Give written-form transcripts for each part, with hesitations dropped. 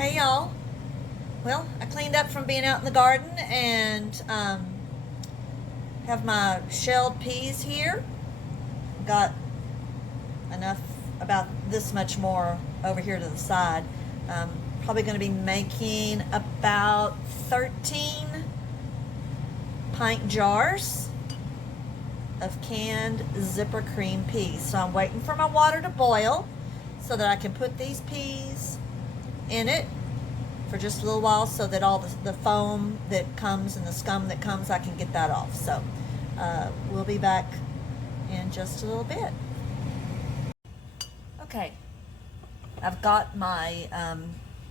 Hey y'all. Well, I cleaned up from being out in the garden and have my shelled peas here. Got enough, about this much more over here to the side. Probably going to be making about 13 pint jars of canned zipper cream peas. So I'm waiting for my water to boil so that I can put these peas in it for just a little while so that all the foam that comes and the scum that comes, I can get that off. So we'll be back in just a little bit. Okay, I've got my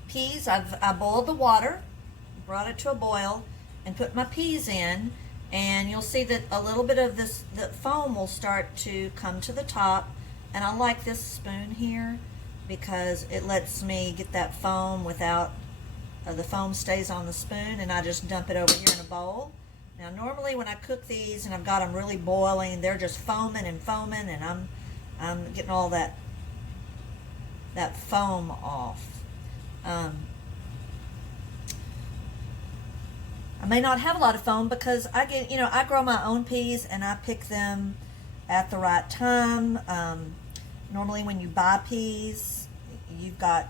peas. I boiled the water, brought it to a boil, and put my peas in. And you'll see that a little bit of the foam will start to come to the top. And I like this spoon here because it lets me get that foam without the foam stays on the spoon, and I just dump it over here in a bowl. Now normally when I cook these and I've got them really boiling, they're just foaming and foaming, and I'm getting all that foam off. I may not have a lot of foam because I grow my own peas and I pick them at the right time. Normally when you buy peas, you've got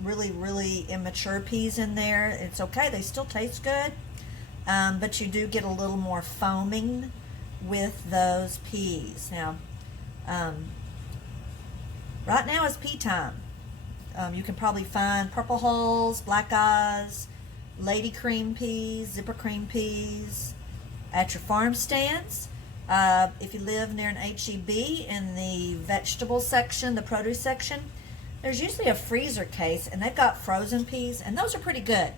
really immature peas in there. It's okay, they still taste good, but you do get a little more foaming with those peas. Now right now is pea time. You can probably find purple hulls, black eyes, lady cream peas, zipper cream peas at your farm stands. If you live near an HEB, in the vegetable section, the produce section, there's usually a freezer case, and they've got frozen peas, and those are pretty good.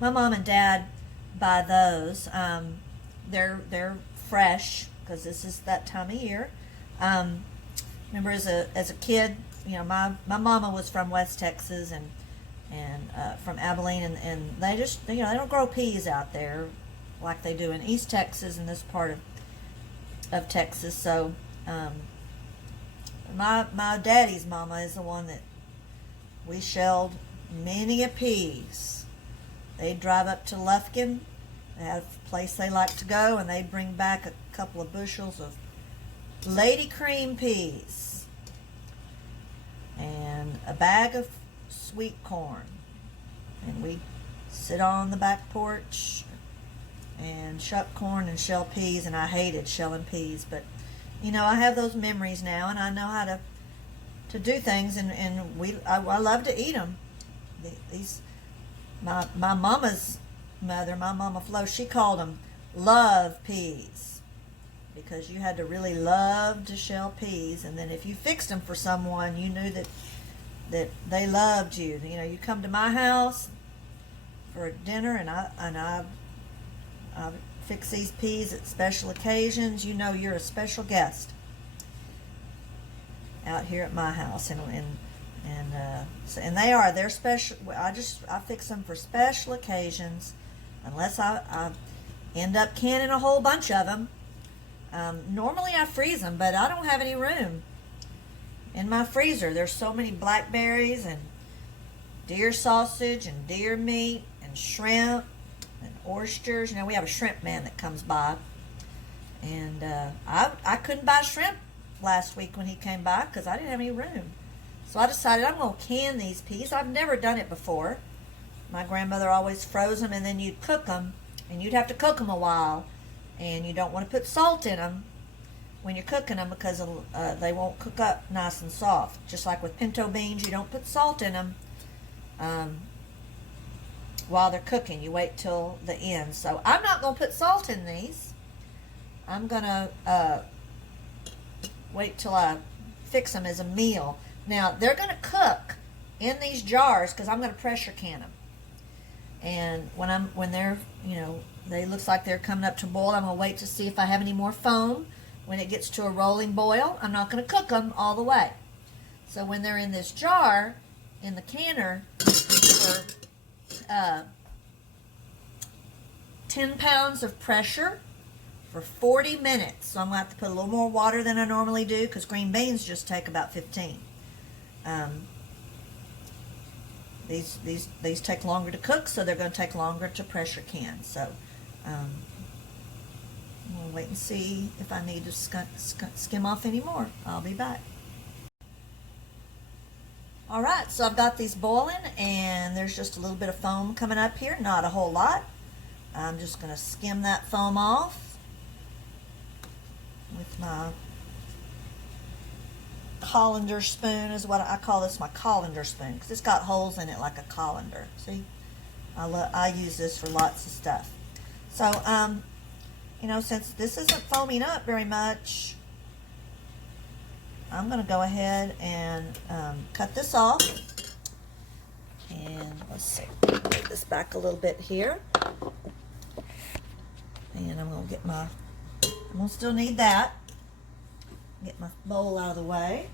My mom and dad buy those. They're fresh because this is that time of year. Remember, as a kid, my mama was from West Texas and from Abilene, and they just they don't grow peas out there like they do in East Texas and this part of Texas. So my daddy's mama is the one that we shelled many a peas. They'd drive up to Lufkin. They had a place they like to go, and they'd bring back a couple of bushels of lady cream peas and a bag of sweet corn. And we'd sit on the back porch and shuck corn and shell peas, and I hated shelling peas, but I have those memories now, and I know how to do things, and I love to eat them. My mama's mother, my mama Flo, she called them love peas because you had to really love to shell peas, and then if you fixed them for someone, you knew that they loved you. You come to my house for dinner, and I fix these peas at special occasions. You're a special guest out here at my house, and they're special. I fix them for special occasions, unless I end up canning a whole bunch of them. Normally I freeze them, but I don't have any room in my freezer. There's so many blackberries and deer sausage and deer meat and shrimp and oysters. We have a shrimp man that comes by, and I couldn't buy shrimp last week when he came by because I didn't have any room. So I decided I'm going to can these peas. I've never done it before. My grandmother always froze them, and then you'd cook them, and you'd have to cook them a while, and you don't want to put salt in them when you're cooking them because they won't cook up nice and soft. Just like with pinto beans, you don't put salt in them while they're cooking. You wait till the end. So I'm not going to put salt in these. I'm going to wait till I fix them as a meal. Now they're going to cook in these jars because I'm going to pressure can them. And when they're they looks like they're coming up to boil, I'm going to wait to see if I have any more foam. When it gets to a rolling boil, I'm not going to cook them all the way. So when they're in this jar, in the canner, for 10 pounds of pressure for 40 minutes. So I'm going to have to put a little more water than I normally do because green beans just take about 15. These take longer to cook, so they're going to take longer to pressure can. So we'll wait and see if I need to skim off any more. I'll be back. All right, so I've got these boiling, and there's just a little bit of foam coming up here, not a whole lot. I'm just going to skim that foam off with my colander spoon, is what I call this, my colander spoon, because it's got holes in it like a colander. See, I use this for lots of stuff. So, you know, since this isn't foaming up very much, I'm going to go ahead and cut this off. And let's see, move this back a little bit here. And I'm going to get I'm going to still need that. Get my bowl out of the way.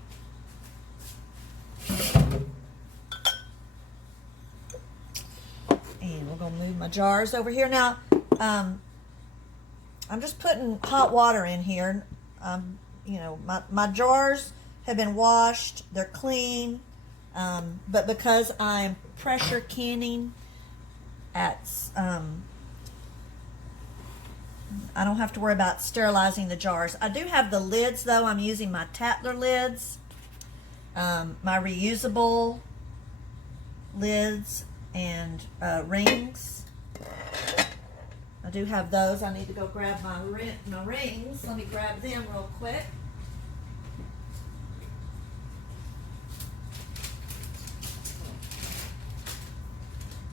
And we're going to move my jars over here. Now, I'm just putting hot water in here. You know, my jars have been washed. They're clean. But because I'm pressure canning at... I don't have to worry about sterilizing the jars. I do have the lids, though. I'm using my Tatler lids, my reusable lids and rings. I do have those. I need to go grab my rings. Let me grab them real quick.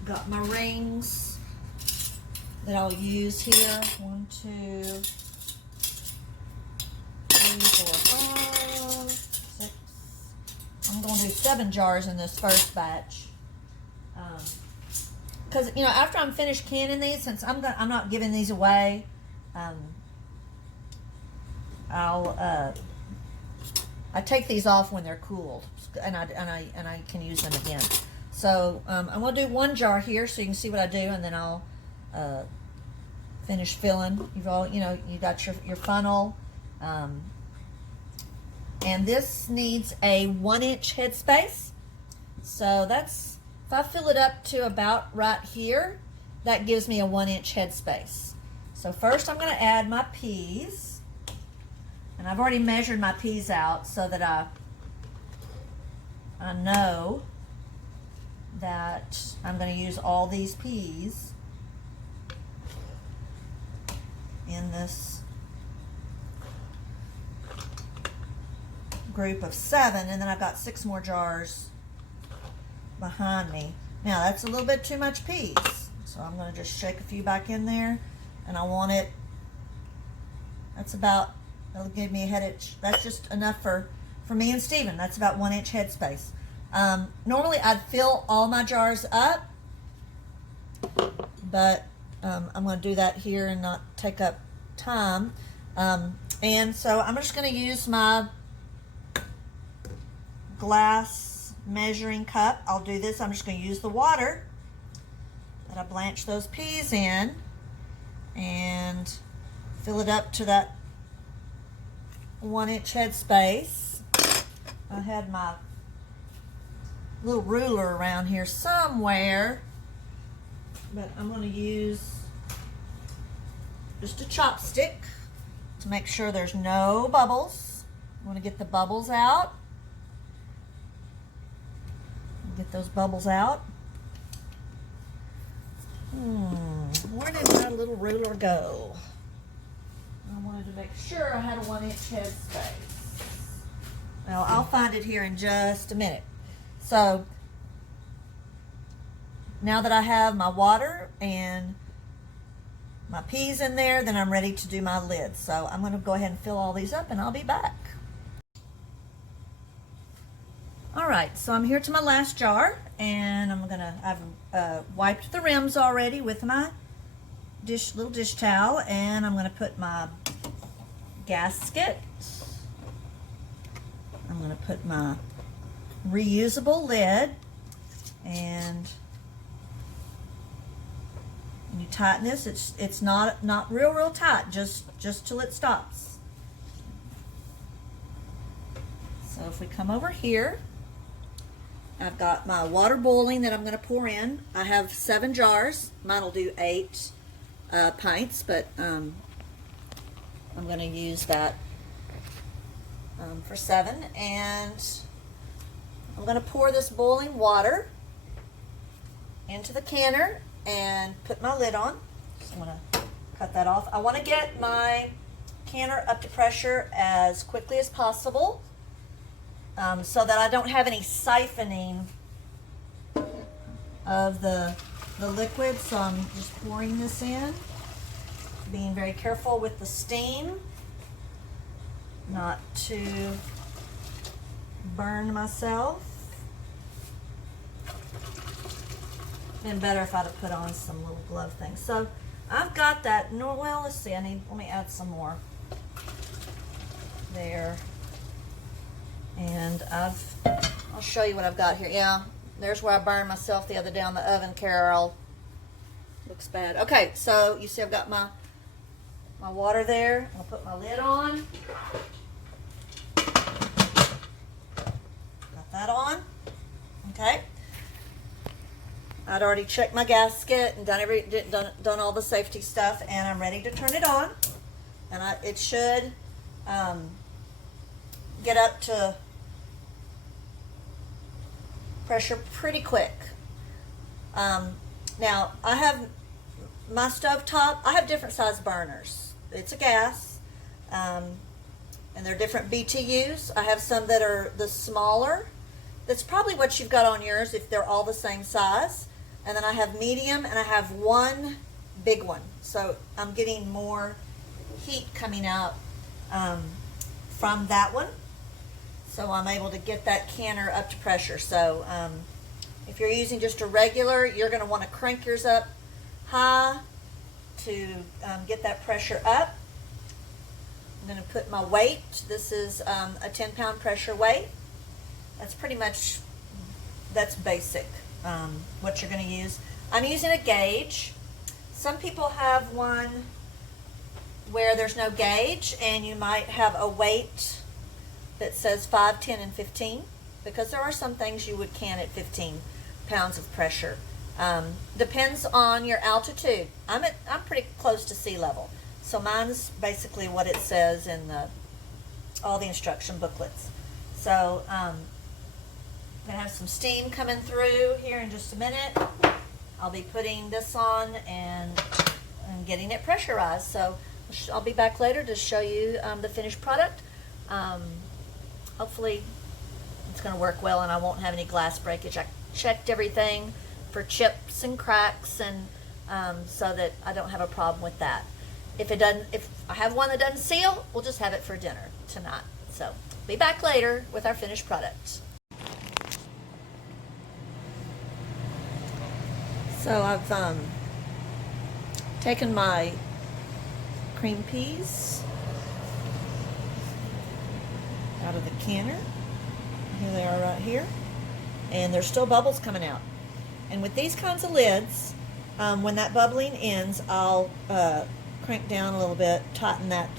Got my rings that I'll use here. 1, 2, 3, 4, 5, 6. I'm going to do 7 jars in this first batch. Because, you know, after I'm finished canning these, since I'm not giving these away, I take these off when they're cooled, and I can use them again. So I'm going to do 1 jar here so you can see what I do, and then I'll finish filling. You got your funnel, and this needs a 1-inch headspace. So that's, if I fill it up to about right here, that gives me a 1-inch headspace. So first I'm going to add my peas, and I've already measured my peas out so that I know that I'm going to use all these peas in this group of 7, and then I've got 6 more jars behind me. Now that's a little bit too much peas, so I'm going to just shake a few back in there, and I want it, that'll give me a head inch. That's just enough for me and Steven. That's about 1-inch headspace. Normally I'd fill all my jars up, but I'm going to do that here and not take up time. And so I'm just going to use my glass measuring cup. I'll do this. I'm just going to use the water that I blanched those peas in and fill it up to that 1-inch headspace. I had my little ruler around here somewhere, but I'm going to use just a chopstick to make sure there's no bubbles. I want to get the bubbles out. Get those bubbles out. Where did my little ruler go? I wanted to make sure I had a 1-inch headspace. Well, I'll find it here in just a minute. So now that I have my water and my peas in there, then I'm ready to do my lids. So I'm going to go ahead and fill all these up, and I'll be back. All right, so I'm here to my last jar, and I've wiped the rims already with my little dish towel, and I'm going to put my gasket. I'm going to put my reusable lid, and when you tighten this, it's not real tight, just till it stops. So if we come over here, I've got my water boiling that I'm going to pour in. I have 7 jars. Mine will do 8 pints, but I'm going to use that for 7. And I'm going to pour this boiling water into the canner and put my lid on. So I'm going to cut that off. I want to get my canner up to pressure as quickly as possible so that I don't have any siphoning of the liquid. So I'm just pouring this in, being very careful with the steam not to burn myself. Been better if I'd have put on some little glove things. So I've got that. No, well, let's see. Let me add some more there. And I'll show you what I've got here. Yeah, there's where I burned myself the other day on the oven, Carol. Looks bad. Okay, so you see I've got my water there. I'll put my lid on. Got that on. Okay. I'd already checked my gasket and done all the safety stuff, and I'm ready to turn it on. And it should get up to pressure pretty quick. Now I have my stove top. I have different size burners. It's a gas, and they're different BTUs. I have some that are the smaller. That's probably what you've got on yours if they're all the same size. And then I have medium, and I have one big one. So I'm getting more heat coming out from that one. So I'm able to get that canner up to pressure. So if you're using just a regular, you're going to want to crank yours up high to get that pressure up. I'm going to put my weight. This is a 10-pound pressure weight. That's pretty much, that's basic. What you're going to use. I'm using a gauge. Some people have one where there's no gauge, and you might have a weight that says 5, 10, and 15, because there are some things you would can at 15 pounds of pressure. Depends on your altitude. I'm pretty close to sea level, so mine's basically what it says in all the instruction booklets. So I'm going to have some steam coming through here in just a minute. I'll be putting this on and getting it pressurized. So I'll be back later to show you the finished product. Hopefully it's going to work well and I won't have any glass breakage. I checked everything for chips and cracks, and so that I don't have a problem with that. If I have one that doesn't seal, we'll just have it for dinner tonight. So be back later with our finished product. So I've taken my cream peas out of the canner. Here they are right here. And there's still bubbles coming out. And with these kinds of lids, when that bubbling ends, I'll crank down a little bit, tighten that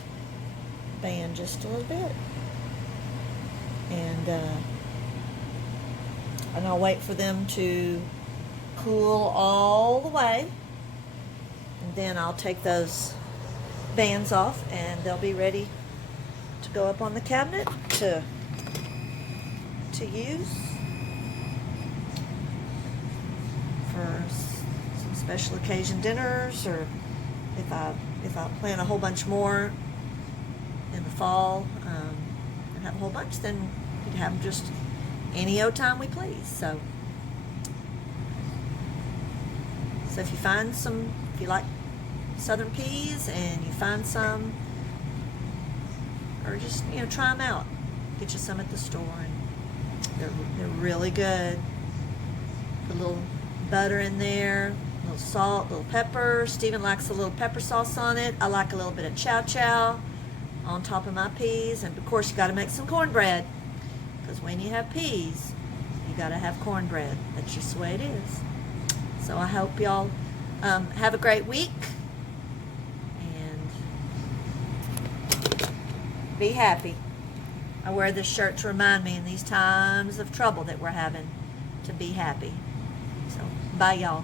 band just a little bit. And I'll wait for them to cool all the way, and then I'll take those bands off and they'll be ready to go up on the cabinet to use for some special occasion dinners, or if I plan a whole bunch more in the fall and have a whole bunch, then we'd have them just any old time we please. So if you find some, if you like southern peas and you find some, or just, try them out. Get you some at the store, and they're really good. Put a little butter in there, a little salt, a little pepper. Stephen likes a little pepper sauce on it. I like a little bit of chow chow on top of my peas. And of course you got to make some cornbread, because when you have peas, you got to have cornbread. That's just the way it is. So I hope y'all have a great week and be happy. I wear this shirt to remind me in these times of trouble that we're having, to be happy. So, bye, y'all.